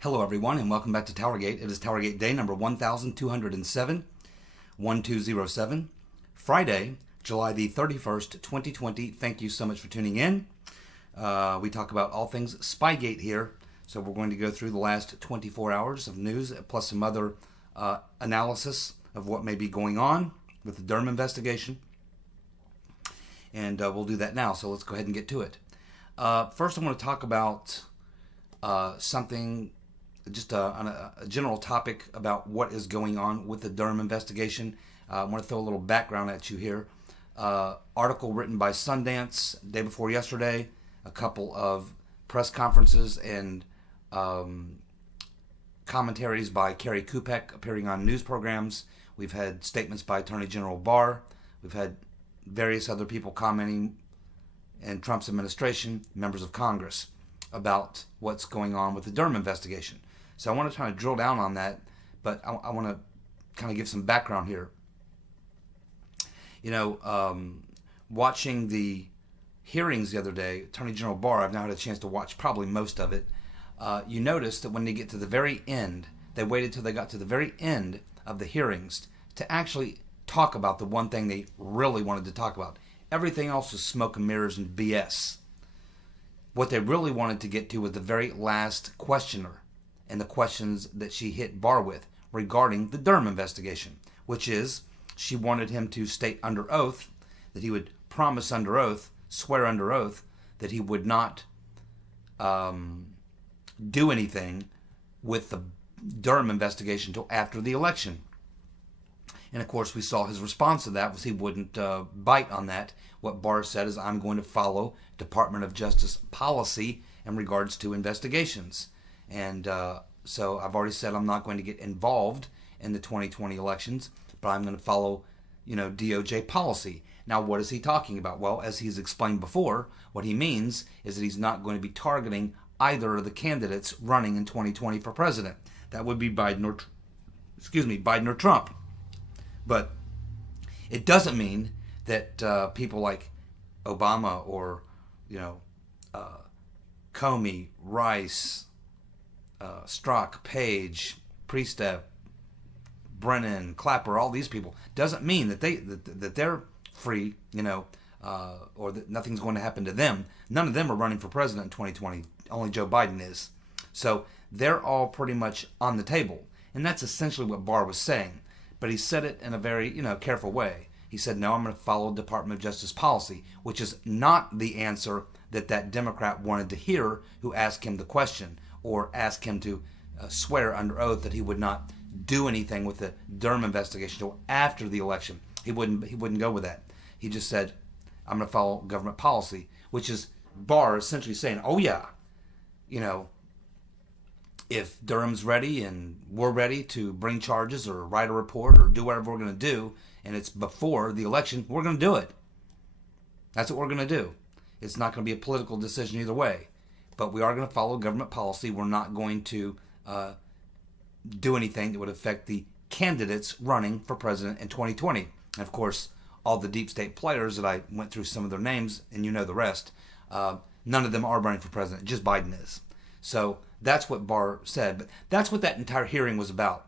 Hello everyone and welcome back to TowerGate. It is TowerGate day number 1207, 1207, Friday, July the 31st, 2020. Thank you so much for tuning in. We talk about all things Spygate here. So we're going to go through the last 24 hours of news plus some other analysis of what may be going on with the Durham investigation. And we'll do that now. So let's go ahead and get to it. First I want to talk about something, just a general topic about what is going on with the Durham investigation. I want to throw a little background at you here. Article written by Sundance day before yesterday, a couple of press conferences and commentaries by Kerry Kupek appearing on news programs. We've had statements by Attorney General Barr. We've had various other people commenting in Trump's administration, members of Congress, about what's going on with the Durham investigation. So I want to try to drill down on that, but I want to kind of give some background here. You know, watching the hearings the other day, Attorney General Barr, I've now had a chance to watch probably most of it. You notice that when they get to the very end, they waited till they got to the very end of the hearings to actually talk about the one thing they really wanted to talk about. Everything else was smoke and mirrors and BS. What they really wanted to get to was the very last questioner and the questions that she hit Barr with regarding the Durham investigation, which is she wanted him to state under oath that he would promise under oath, swear under oath, that he would not do anything with the Durham investigation until after the election. And of course, we saw his response to that was he wouldn't bite on that. What Barr said is, I'm going to follow Department of Justice policy in regards to investigations. And so I've already said I'm not going to get involved in the 2020 elections, but I'm going to follow, DOJ policy. Now, what is he talking about? Well, as he's explained before, what he means is that he's not going to be targeting either of the candidates running in 2020 for president. That would be Biden or Trump. But it doesn't mean that people like Obama or, Comey, Rice, Strzok, Page, Priestep, Brennan, Clapper, all these people, doesn't mean that they're free, or that nothing's going to happen to them. None of them are running for president in 2020. Only Joe Biden is. So they're all pretty much on the table. And that's essentially what Barr was saying. But he said it in a very, careful way. He said, no, I'm going to follow Department of Justice policy, which is not the answer that Democrat wanted to hear who asked him the question or asked him to swear under oath that he would not do anything with the Durham investigation until after the election. He wouldn't go with that. He just said, I'm going to follow government policy, which is Barr essentially saying, oh yeah, if Durham's ready and we're ready to bring charges or write a report or do whatever we're going to do, and it's before the election, we're going to do it. That's what we're going to do. It's not going to be a political decision either way. But we are going to follow government policy. We're not going to do anything that would affect the candidates running for president in 2020. And of course, all the deep state players that I went through some of their names, and you know the rest, none of them are running for president. Just Biden is. So that's what Barr said. But that's what that entire hearing was about.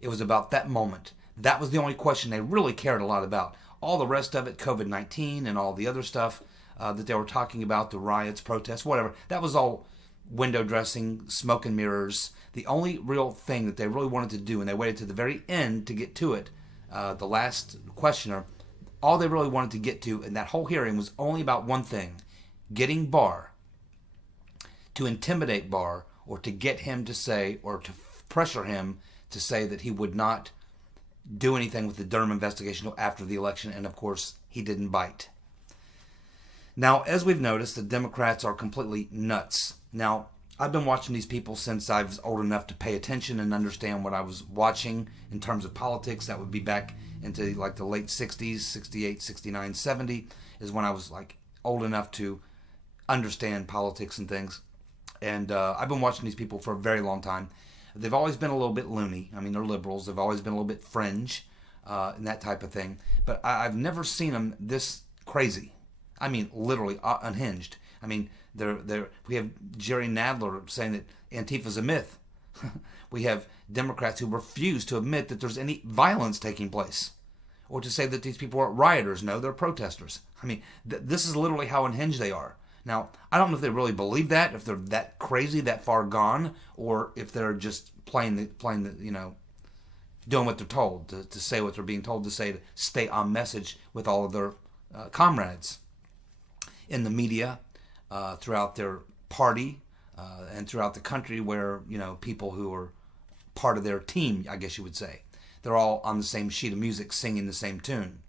It was about that moment. That was the only question they really cared a lot about. All the rest of it, COVID-19 and all the other stuff that they were talking about, the riots, protests, whatever, that was all window dressing, smoke and mirrors. The only real thing that they really wanted to do, and they waited to the very end to get to it, the last questioner, all they really wanted to get to in that whole hearing was only about one thing: getting Barr, to intimidate Barr, or to get him to say, or to pressure him to say that he would not do anything with the Durham investigation until after the election. And of course, he didn't bite. Now, as we've noticed, the Democrats are completely nuts. Now, I've been watching these people since I was old enough to pay attention and understand what I was watching in terms of politics. That would be back into like the late 60s, 68, 69, 70 is when I was like old enough to understand politics and things. And I've been watching these people for a very long time. They've always been a little bit loony. I mean, they're liberals. They've always been a little bit fringe and that type of thing. But I've never seen them this crazy. I mean, literally unhinged. I mean, we have Jerry Nadler saying that Antifa's a myth. We have Democrats who refuse to admit that there's any violence taking place, or to say that these people are rioters. No, they're protesters. I mean, this is literally how unhinged they are. Now, I don't know if they really believe that, if they're that crazy, that far gone, or if they're just playing the doing what they're told, to say what they're being told to say, to stay on message with all of their comrades in the media, throughout their party, and throughout the country, where, people who are part of their team, I guess you would say, they're all on the same sheet of music singing the same tune.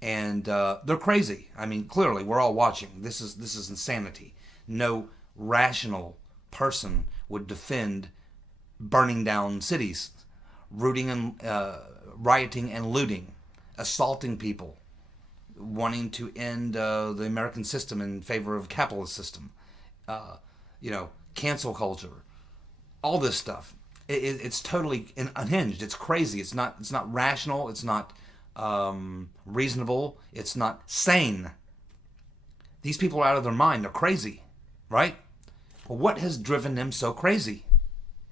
And they're crazy. I mean, clearly, we're all watching. This is insanity. No rational person would defend burning down cities, rioting and looting, assaulting people, wanting to end the American system in favor of capitalist system, cancel culture, all this stuff. It's totally unhinged. It's crazy. It's not rational. It's not reasonable. It's not sane. These people are out of their mind. They're crazy, right? Well, what has driven them so crazy?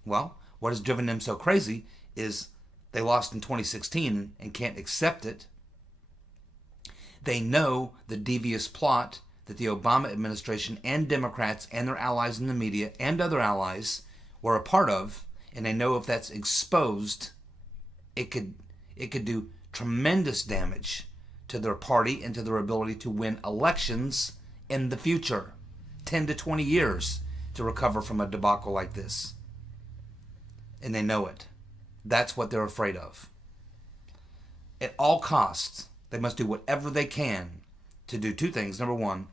Well, what has driven them so crazy is they lost in 2016 and can't accept it. They know the devious plot that the Obama administration and Democrats and their allies in the media and other allies were a part of, and they know if that's exposed, it could do tremendous damage to their party and to their ability to win elections in the future. 10 to 20 years to recover from a debacle like this. And they know it. That's what they're afraid of. At all costs, they must do whatever they can to do two things. Number one,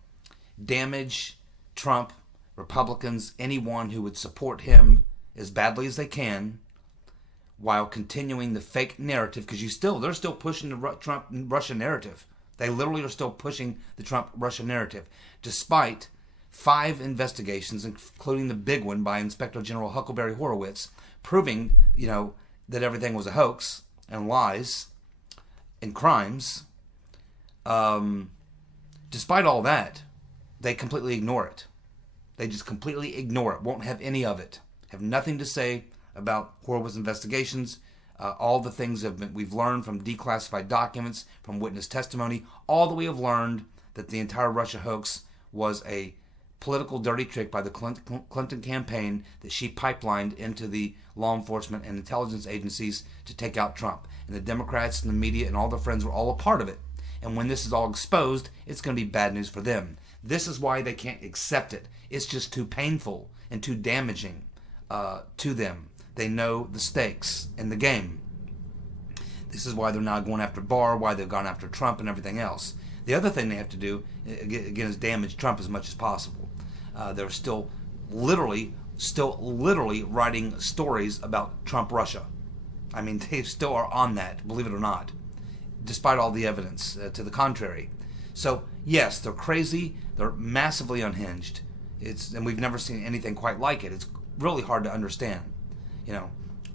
damage Trump, Republicans, anyone who would support him as badly as they can, while continuing the fake narrative, because they're still pushing the Trump-Russia narrative. They literally are still pushing the Trump-Russia narrative, despite 5 investigations, including the big one by Inspector General Huckleberry Horowitz, proving, that everything was a hoax and lies and crimes. Despite all that, they completely ignore it. They just completely ignore it. Won't have any of it. Have nothing to say about Horowitz investigations. All the things we've learned from declassified documents, from witness testimony, all that we have learned that the entire Russia hoax was a political dirty trick by the Clinton campaign that she pipelined into the law enforcement and intelligence agencies to take out Trump. And the Democrats and the media and all their friends were all a part of it. And when this is all exposed, it's going to be bad news for them. This is why they can't accept it. It's just too painful and too damaging to them. They know the stakes in the game. This is why they're now going after Barr, why they've gone after Trump and everything else. The other thing they have to do, again, is damage Trump as much as possible. They're still literally writing stories about Trump-Russia. I mean, they still are on that, believe it or not, despite all the evidence to the contrary. So, yes, they're crazy. They're massively unhinged. And we've never seen anything quite like it. It's really hard to understand,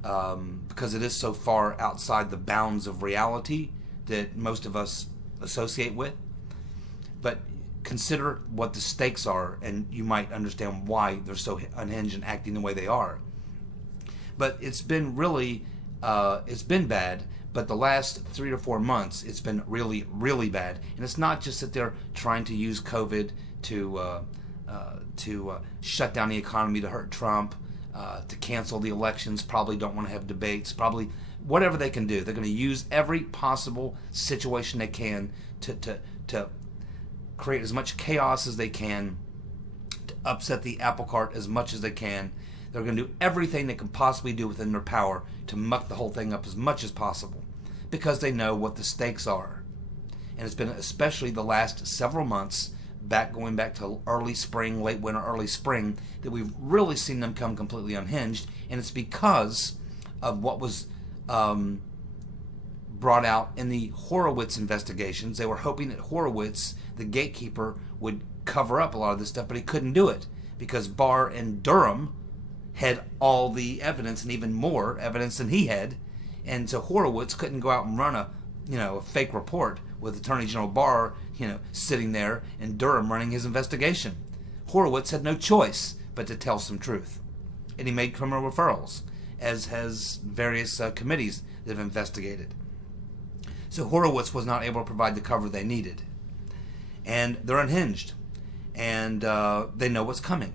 because it is so far outside the bounds of reality that most of us associate with. But consider what the stakes are, and you might understand why they're so unhinged and acting the way they are. But it's been really, it's been bad. But the last 3 to 4 months, it's been really, really bad. And it's not just that they're trying to use COVID to shut down the economy to hurt Trump, to cancel the elections, probably don't want to have debates, probably whatever they can do. They're going to use every possible situation they can to create as much chaos as they can, to upset the apple cart as much as they can. They're going to do everything they can possibly do within their power to muck the whole thing up as much as possible, because they know what the stakes are. And it's been especially the last several months, going back to early spring, late winter, early spring, that we've really seen them come completely unhinged. And it's because of what was brought out in the Horowitz investigations. They were hoping that Horowitz, the gatekeeper, would cover up a lot of this stuff, but he couldn't do it because Barr and Durham had all the evidence, and even more evidence than he had. And so Horowitz couldn't go out and run a fake report with Attorney General Barr, sitting there, and Durham running his investigation. Horowitz had no choice but to tell some truth. and he made criminal referrals, as has various committees that have investigated. So Horowitz was not able to provide the cover they needed. And they're unhinged. And they know what's coming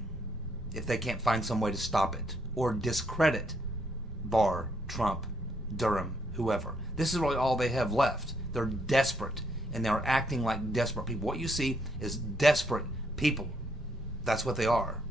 if they can't find some way to stop it or discredit Barr, Trump, Durham, whoever. This is really all they have left. They're desperate, and they're acting like desperate people. What you see is desperate people. That's what they are.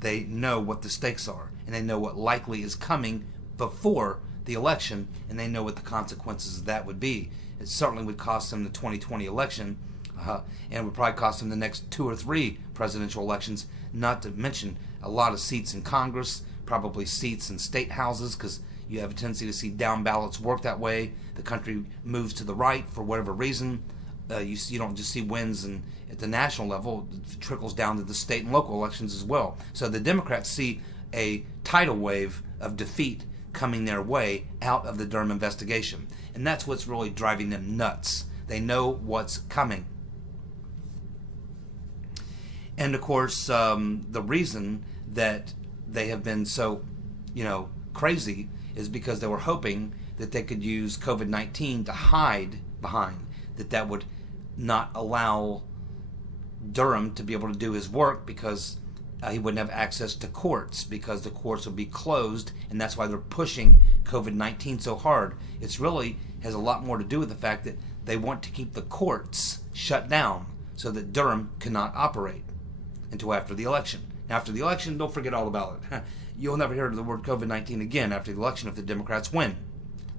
They know what the stakes are, and they know what likely is coming before the election, and they know what the consequences of that would be. It certainly would cost them the 2020 election, and it would probably cost them the next 2 or 3 presidential elections, not to mention a lot of seats in Congress, probably seats in state houses, because you have a tendency to see down ballots work that way. The country moves to the right for whatever reason. You don't just see wins at the national level. It trickles down to the state and local elections as well. So the Democrats see a tidal wave of defeat coming their way out of the Durham investigation. And that's what's really driving them nuts. They know what's coming. And of course, the reason that they have been so, crazy is because they were hoping that they could use COVID-19 to hide behind, that would not allow Durham to be able to do his work, because he wouldn't have access to courts, because the courts would be closed, and that's why they're pushing COVID-19 so hard. It's really has a lot more to do with the fact that they want to keep the courts shut down so that Durham cannot operate until after the election. Now, after the election, don't forget all about it. You'll never hear the word COVID-19 again after the election if the Democrats win.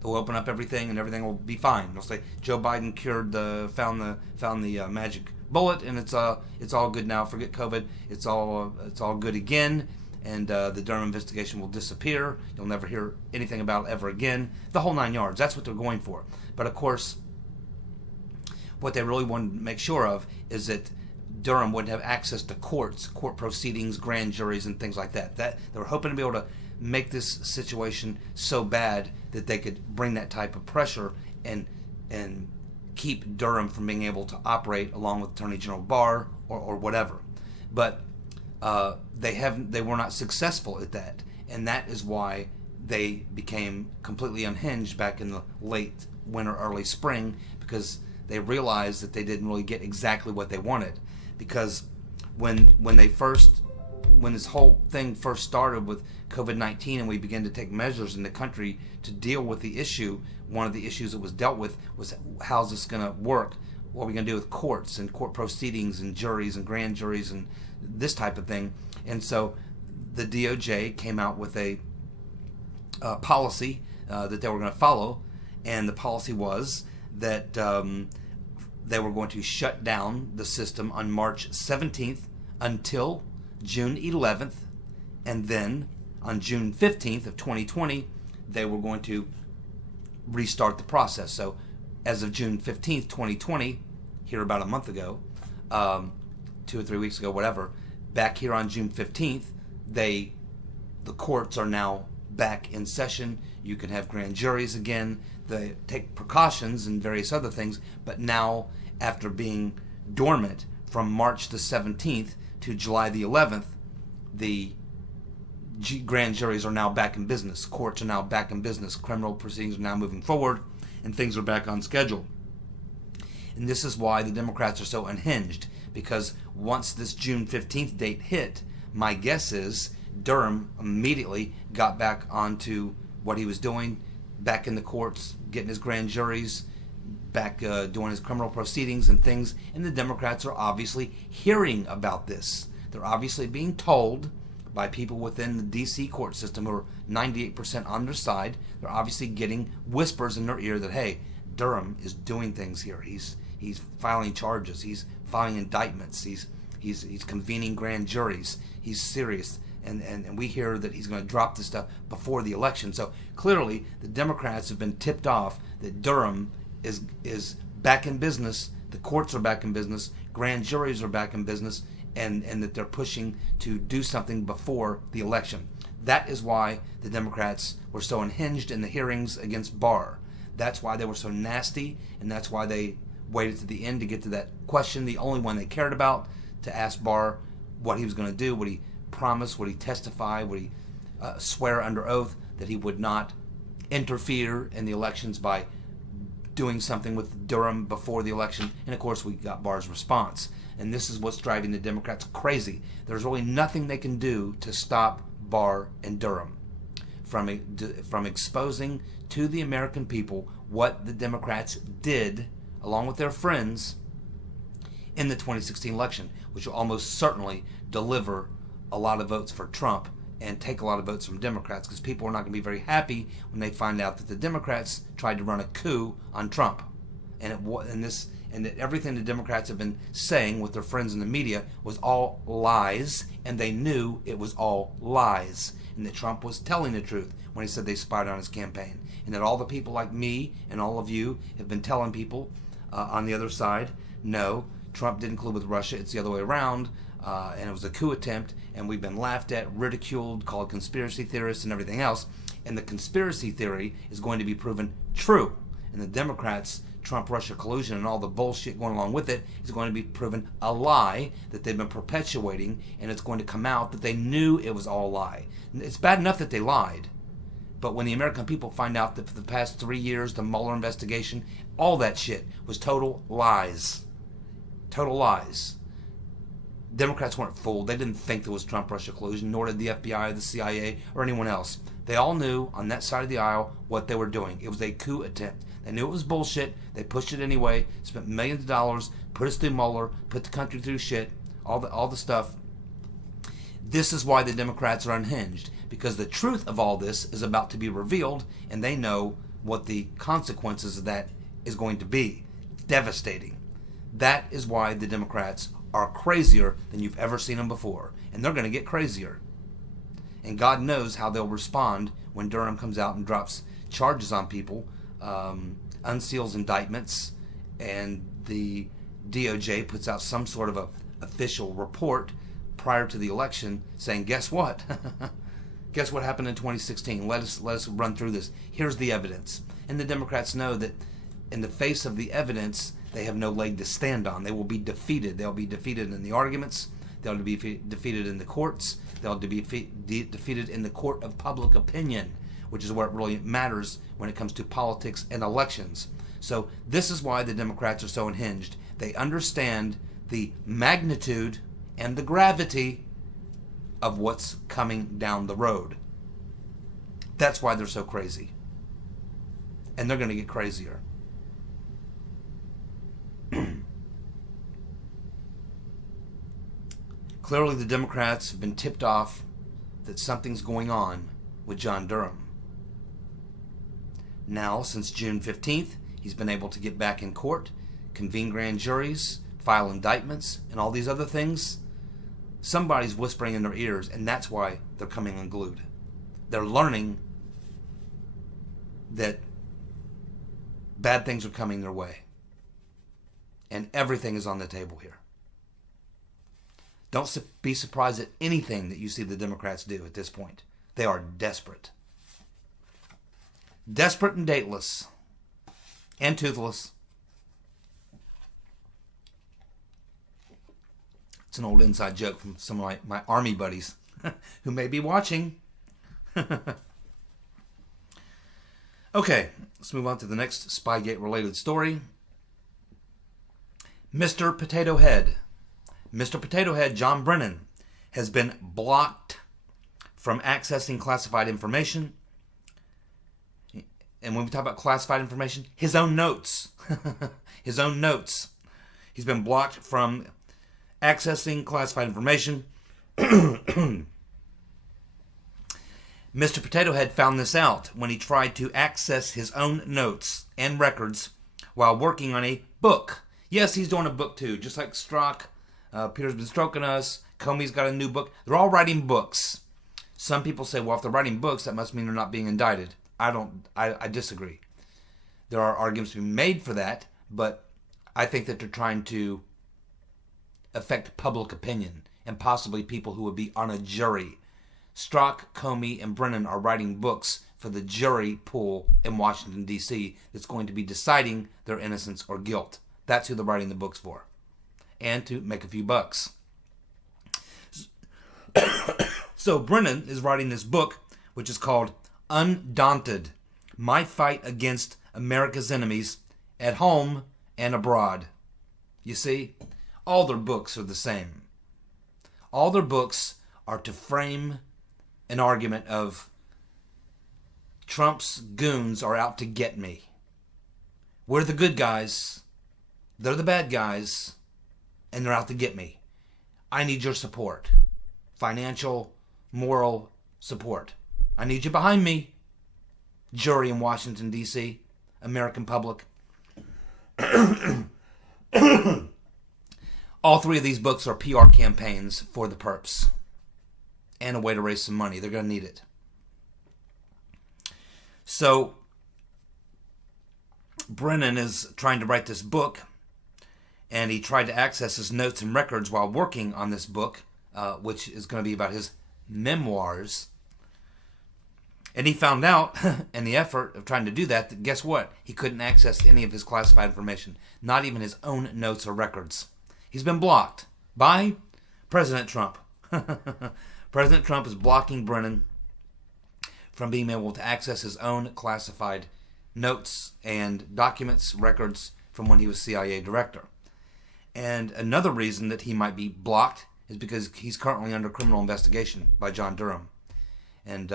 They'll open up everything, and everything will be fine. They'll say Joe Biden found the magic bullet, and it's all good now. Forget COVID. It's all good again, and the Durham investigation will disappear. You'll never hear anything about it ever again. The whole 9 yards. That's what they're going for. But of course, what they really want to make sure of is that Durham wouldn't have access to court proceedings, grand juries, and things like that. They were hoping to be able to make this situation so bad that they could bring that type of pressure and keep Durham from being able to operate along with Attorney General Barr or whatever. But they were not successful at that, and that is why they became completely unhinged back in the late winter, early spring, because they realized that they didn't really get exactly what they wanted. Because when this whole thing first started with COVID-19 and we began to take measures in the country to deal with the issue, one of the issues that was dealt with was, how's this going to work? What are we going to do with courts and court proceedings and juries and grand juries and this type of thing? And so the DOJ came out with a policy that they were going to follow, and the policy was that they were going to shut down the system on March 17th until June 11th, and then on June 15th of 2020, they were going to restart the process. So as of June 15th, 2020, here about a month ago, 2 or 3 weeks ago, whatever, back here on June 15th, the courts are now back in session. You can have grand juries again. They take precautions and various other things, but now, after being dormant from March the 17th to July the 11th, the grand juries are now back in business. Courts are now back in business. Criminal proceedings are now moving forward, and things are back on schedule. And this is why the Democrats are so unhinged, because once this June 15th date hit, my guess is Durham immediately got back onto what he was doing, back in the courts, getting his grand juries, back doing his criminal proceedings and things. And the Democrats are obviously hearing about this. They're obviously being told by people within the D.C. court system who are 98% on their side. They're obviously getting whispers in their ear that, hey, Durham is doing things here. He's filing charges. He's filing indictments. He's convening grand juries. He's serious. And we hear that he's going to drop this stuff before the election. So clearly the Democrats have been tipped off that Durham is back in business. The courts are back in business. Grand juries are back in business. And that they're pushing to do something before the election. That is why the Democrats were so unhinged in the hearings against Barr. That's why they were so nasty, and that's why they waited to the end to get to that question, the only one they cared about, to ask Barr what he was going to do, what he promised, would he testify, would he swear under oath that he would not interfere in the elections by doing something with Durham before the election. And of course, we got Barr's response. And this is what's driving the Democrats crazy. There's really nothing they can do to stop Barr and Durham from exposing to the American people what the Democrats did, along with their friends, in the 2016 election, which will almost certainly deliver a lot of votes for Trump and take a lot of votes from Democrats, because people are not going to be very happy when they find out that the Democrats tried to run a coup on Trump, and that everything the Democrats have been saying with their friends in the media was all lies, and they knew it was all lies, and that Trump was telling the truth when he said they spied on his campaign, and that all the people like me and all of you have been telling people on the other side, no, Trump didn't collude with Russia, it's the other way around. And it was a coup attempt, and we've been laughed at, ridiculed, called conspiracy theorists and everything else. And the conspiracy theory is going to be proven true. And the Democrats, Trump-Russia collusion and all the bullshit going along with it is going to be proven a lie that they've been perpetuating, and it's going to come out that they knew it was all a lie. It's bad enough that they lied, but when the American people find out that for the past 3 years, the Mueller investigation, all that shit was total lies. Total lies. Democrats weren't fooled. They didn't think there was Trump-Russia collusion, nor did the FBI, the CIA, or anyone else. They all knew on that side of the aisle what they were doing. It was a coup attempt. They knew it was bullshit. They pushed it anyway, spent millions of dollars, put us through Mueller, put the country through shit, all the stuff. This is why the Democrats are unhinged, because the truth of all this is about to be revealed, and they know what the consequences of that is going to be. Devastating. That is why the Democrats are crazier than you've ever seen them before. And they're going to get crazier. And God knows how they'll respond when Durham comes out and drops charges on people, unseals indictments, and the DOJ puts out some sort of a official report prior to the election saying, guess what? Guess what happened in 2016? Let us run through this. Here's the evidence. And the Democrats know that in the face of the evidence, they have no leg to stand on. They will be defeated. They'll be defeated in the arguments. They'll be defeated in the courts. They'll be defeated in the court of public opinion, which is where it really matters when it comes to politics and elections. So this is why the Democrats are so unhinged. They understand the magnitude and the gravity of what's coming down the road. That's why they're so crazy. And they're going to get crazier. Clearly, the Democrats have been tipped off that something's going on with John Durham. Now, since June 15th, he's been able to get back in court, convene grand juries, file indictments, and all these other things. Somebody's whispering in their ears, and that's why they're coming unglued. They're learning that bad things are coming their way. And everything is on the table here. Don't be surprised at anything that you see the Democrats do at this point. They are desperate. Desperate and dateless. And toothless. It's an old inside joke from some of my army buddies who may be watching. Okay, let's move on to the next Spygate related story. Mr. Potato Head. Mr. Potato Head, John Brennan, has been blocked from accessing classified information. And when we talk about classified information, his own notes. His own notes. He's been blocked from accessing classified information. Mr. Potato Head found this out when he tried to access his own notes and records while working on a book. Yes, he's doing a book too, just like Strzok. Peter's been stroking us. Comey's got a new book. They're all writing books. Some people say, well, if they're writing books, that must mean they're not being indicted. I disagree. There are arguments to be made for that, but I think that they're trying to affect public opinion and possibly people who would be on a jury. Strzok, Comey, and Brennan are writing books for the jury pool in Washington, D.C. that's going to be deciding their innocence or guilt. That's who they're writing the books for. And to make a few bucks. So Brennan is writing this book which is called Undaunted, My Fight Against America's Enemies at Home and Abroad. You see, all their books are the same. All their books are to frame an argument of Trump's goons are out to get me. We're the good guys, they're the bad guys, and they're out to get me. I need your support. Financial, moral support. I need you behind me. Jury in Washington, D.C., American public. All three of these books are PR campaigns for the perps. And a way to raise some money. They're going to need it. So, Brennan is trying to write this book, and he tried to access his notes and records while working on this book, which is going to be about his memoirs. And he found out, in the effort of trying to do that guess what? He couldn't access any of his classified information, not even his own notes or records. He's been blocked by President Trump. President Trump is blocking Brennan from being able to access his own classified notes and documents, records from when he was CIA director. And another reason that he might be blocked is because he's currently under criminal investigation by John Durham. And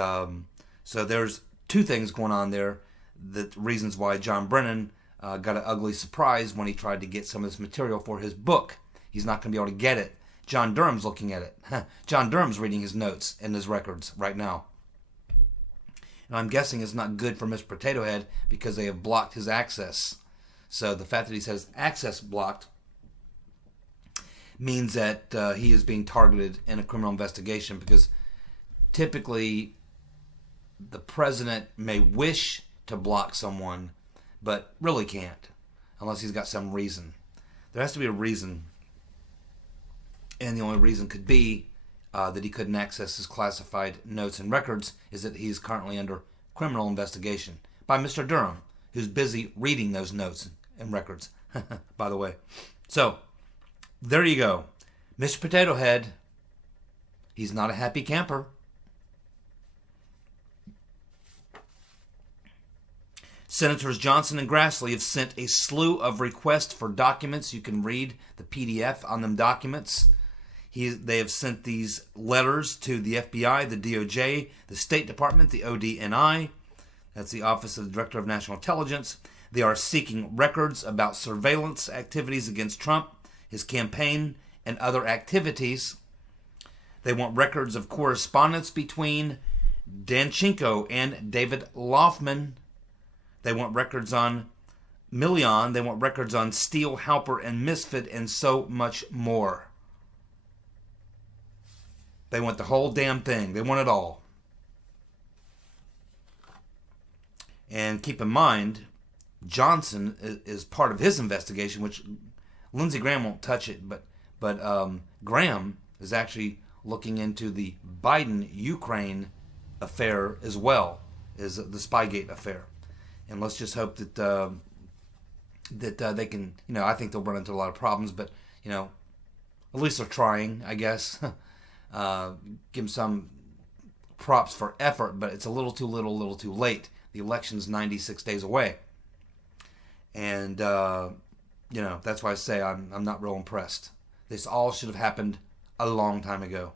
so there's two things going on there, the reasons why John Brennan got an ugly surprise when he tried to get some of this material for his book. He's not going to be able to get it. John Durham's looking at it. John Durham's reading his notes and his records right now. And I'm guessing it's not good for Mr. Potato Head because they have blocked his access. So the fact that he says access blocked means that he is being targeted in a criminal investigation, because typically the president may wish to block someone but really can't unless he's got some reason. There has to be a reason, and the only reason could be that he couldn't access his classified notes and records is that he's currently under criminal investigation by Mr. Durham, who's busy reading those notes and records, by the way. So, there you go. Mr. Potato Head, he's not a happy camper. Senators Johnson and Grassley have sent a slew of requests for documents. You can read the PDF on them documents. They have sent these letters to the FBI, the DOJ, the State Department, the ODNI. That's the Office of the Director of National Intelligence. They are seeking records about surveillance activities against Trump, his campaign, and other activities. They want records of correspondence between Danchenko and David Loffman. They want records on Million. They want records on Steele, Halper, and Misfit, and so much more. They want the whole damn thing. They want it all. And keep in mind, Johnson is part of his investigation, which Lindsey Graham won't touch it, but Graham is actually looking into the Biden-Ukraine affair as well as the Spygate affair. And let's just hope that they can, I think they'll run into a lot of problems, but, at least they're trying, I guess. Give them some props for effort, but it's a little too little, a little too late. The election's 96 days away. And, that's why I say I'm not real impressed. This all should have happened a long time ago.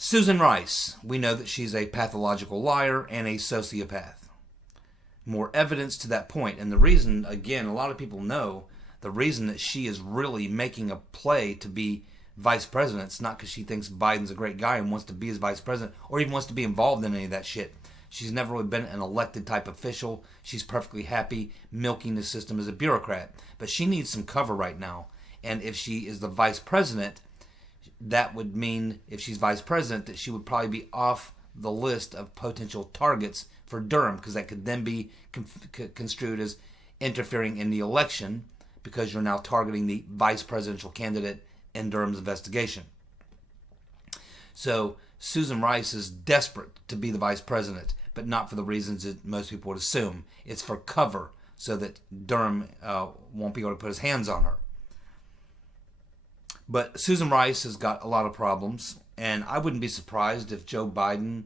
Susan Rice. We know that she's a pathological liar and a sociopath. More evidence to that point. And the reason, again, a lot of people know the reason that she is really making a play to be vice president is not because she thinks Biden's a great guy and wants to be his vice president or even wants to be involved in any of that shit. She's never really been an elected type official. She's perfectly happy milking the system as a bureaucrat. But she needs some cover right now. And if she is the vice president, that would mean, if she's vice president, that she would probably be off the list of potential targets for Durham, because that could then be construed as interfering in the election, because you're now targeting the vice presidential candidate in Durham's investigation. So Susan Rice is desperate to be the vice president, but not for the reasons that most people would assume. It's for cover, so that Durham won't be able to put his hands on her. But Susan Rice has got a lot of problems, And I wouldn't be surprised if Joe Biden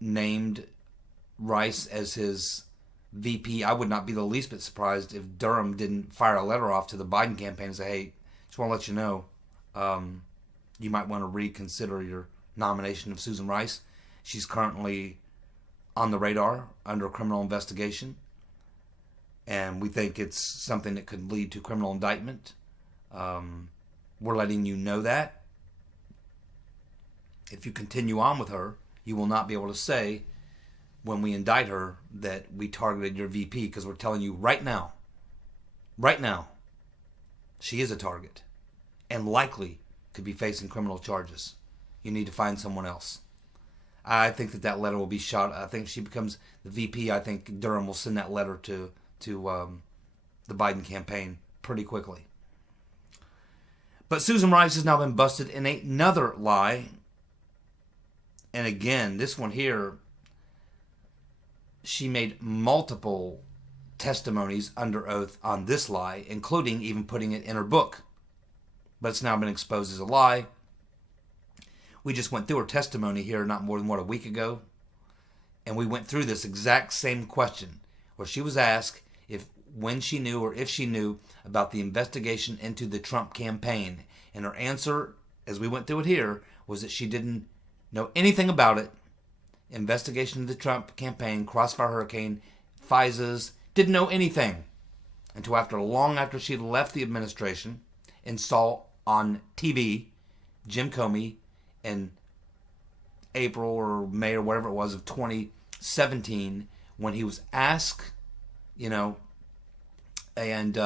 named Rice as his VP. I would not be the least bit surprised if Durham didn't fire a letter off to the Biden campaign and say, hey, just want to let you know, you might want to reconsider your nomination of Susan Rice. She's currently on the radar under criminal investigation, and we think it's something that could lead to criminal indictment. We're letting you know that. If you continue on with her, you will not be able to say when we indict her that we targeted your VP, because we're telling you right now, she is a target and likely could be facing criminal charges. You need to find someone else. I think that letter will be shot. I think if she becomes the VP, I think Durham will send that letter to the Biden campaign pretty quickly. But Susan Rice has now been busted in another lie. And again, this one here, she made multiple testimonies under oath on this lie, including even putting it in her book. But it's now been exposed as a lie. We just went through her testimony here not more than, a week ago. And we went through this exact same question, where she was asked when she knew or if she knew about the investigation into the Trump campaign. And her answer, as we went through it here, was that she didn't know anything about it. Investigation into the Trump campaign, Crossfire Hurricane, FISAs, didn't know anything until long after she left the administration and saw on TV Jim Comey in April or May or whatever it was of 2017, when he was asked, and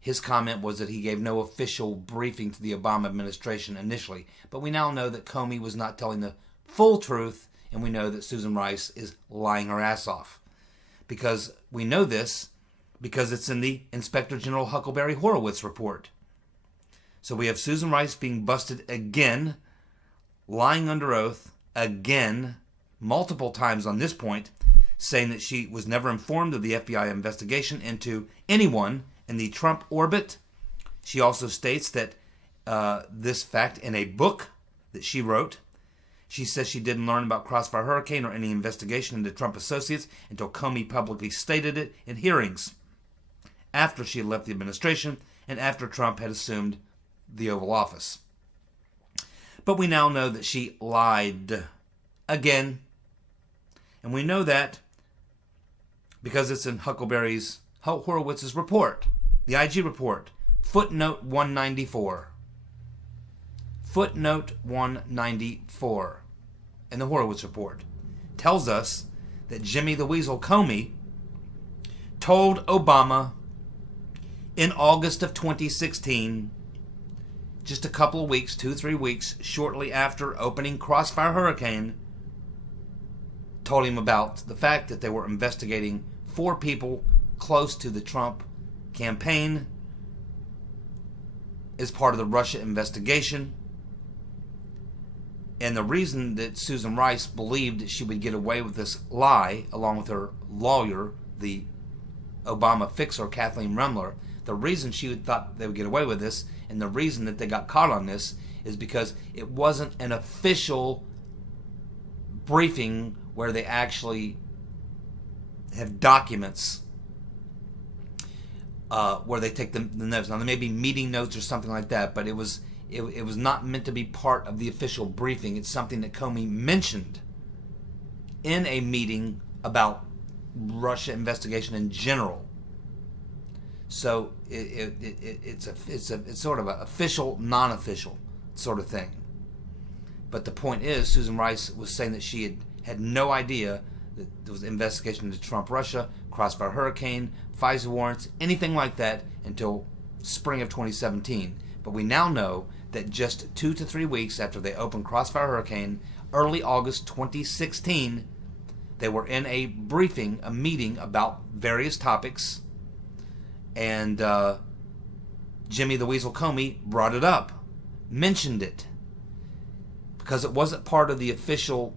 his comment was that he gave no official briefing to the Obama administration initially. But we now know that Comey was not telling the full truth, and we know that Susan Rice is lying her ass off. Because we know this because it's in the Inspector General Huckleberry Horowitz report. So we have Susan Rice being busted again, lying under oath again, multiple times on this point, saying that she was never informed of the FBI investigation into anyone in the Trump orbit. She also states that this fact in a book that she wrote. She says she didn't learn about Crossfire Hurricane or any investigation into Trump associates until Comey publicly stated it in hearings after she had left the administration and after Trump had assumed the Oval Office. But we now know that she lied again. And we know that because it's in Horowitz's report, the IG report, footnote 194. Footnote 194 in the Horowitz report tells us that Jimmy the Weasel Comey told Obama in August of 2016, just a couple of weeks, 2-3 weeks, shortly after opening Crossfire Hurricane, told him about the fact that they were investigating 4 people close to the Trump campaign as part of the Russia investigation. And the reason that Susan Rice believed that she would get away with this lie, along with her lawyer, the Obama fixer, Kathleen Remler, the reason she thought they would get away with this, and the reason that they got caught on this, is because it wasn't an official briefing where they actually have documents where they take the notes. Now, there may be meeting notes or something like that, but it was not meant to be part of the official briefing. It's something that Comey mentioned in a meeting about Russia investigation in general. So it's sort of an official, non-official sort of thing. But the point is, Susan Rice was saying that she had no idea that there was an investigation into Trump, Russia, Crossfire Hurricane, FISA warrants, anything like that until spring of 2017. But we now know that just 2 to 3 weeks after they opened Crossfire Hurricane, early August 2016, they were in a briefing, a meeting about various topics, and Jimmy the Weasel Comey brought it up, mentioned it, because it wasn't part of the official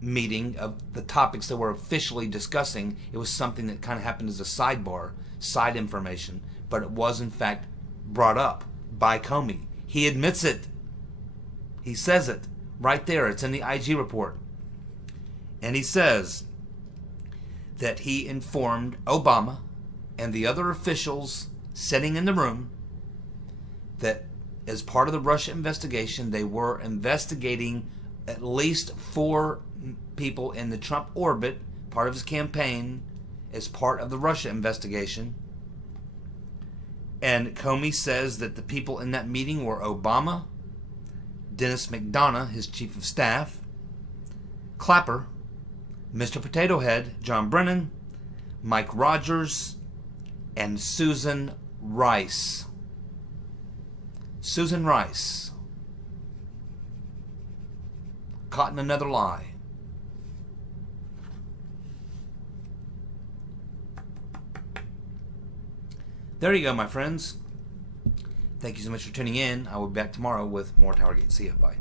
meeting of the topics that were officially discussing. It was something that kind of happened as a sidebar, side information, but it was in fact brought up by Comey. He admits it. He says it right there. It's in the IG report. And he says that he informed Obama and the other officials sitting in the room that as part of the Russia investigation, they were investigating at least 4 people in the Trump orbit, part of his campaign, as part of the Russia investigation. And Comey says that the people in that meeting were Obama, Dennis McDonough, his chief of staff, Clapper, Mr. Potato Head, John Brennan, Mike Rogers, and Susan Rice. Susan Rice. Caught in another lie. There you go, my friends. Thank you so much for tuning in. I will be back tomorrow with more TowerGate. See you. Bye.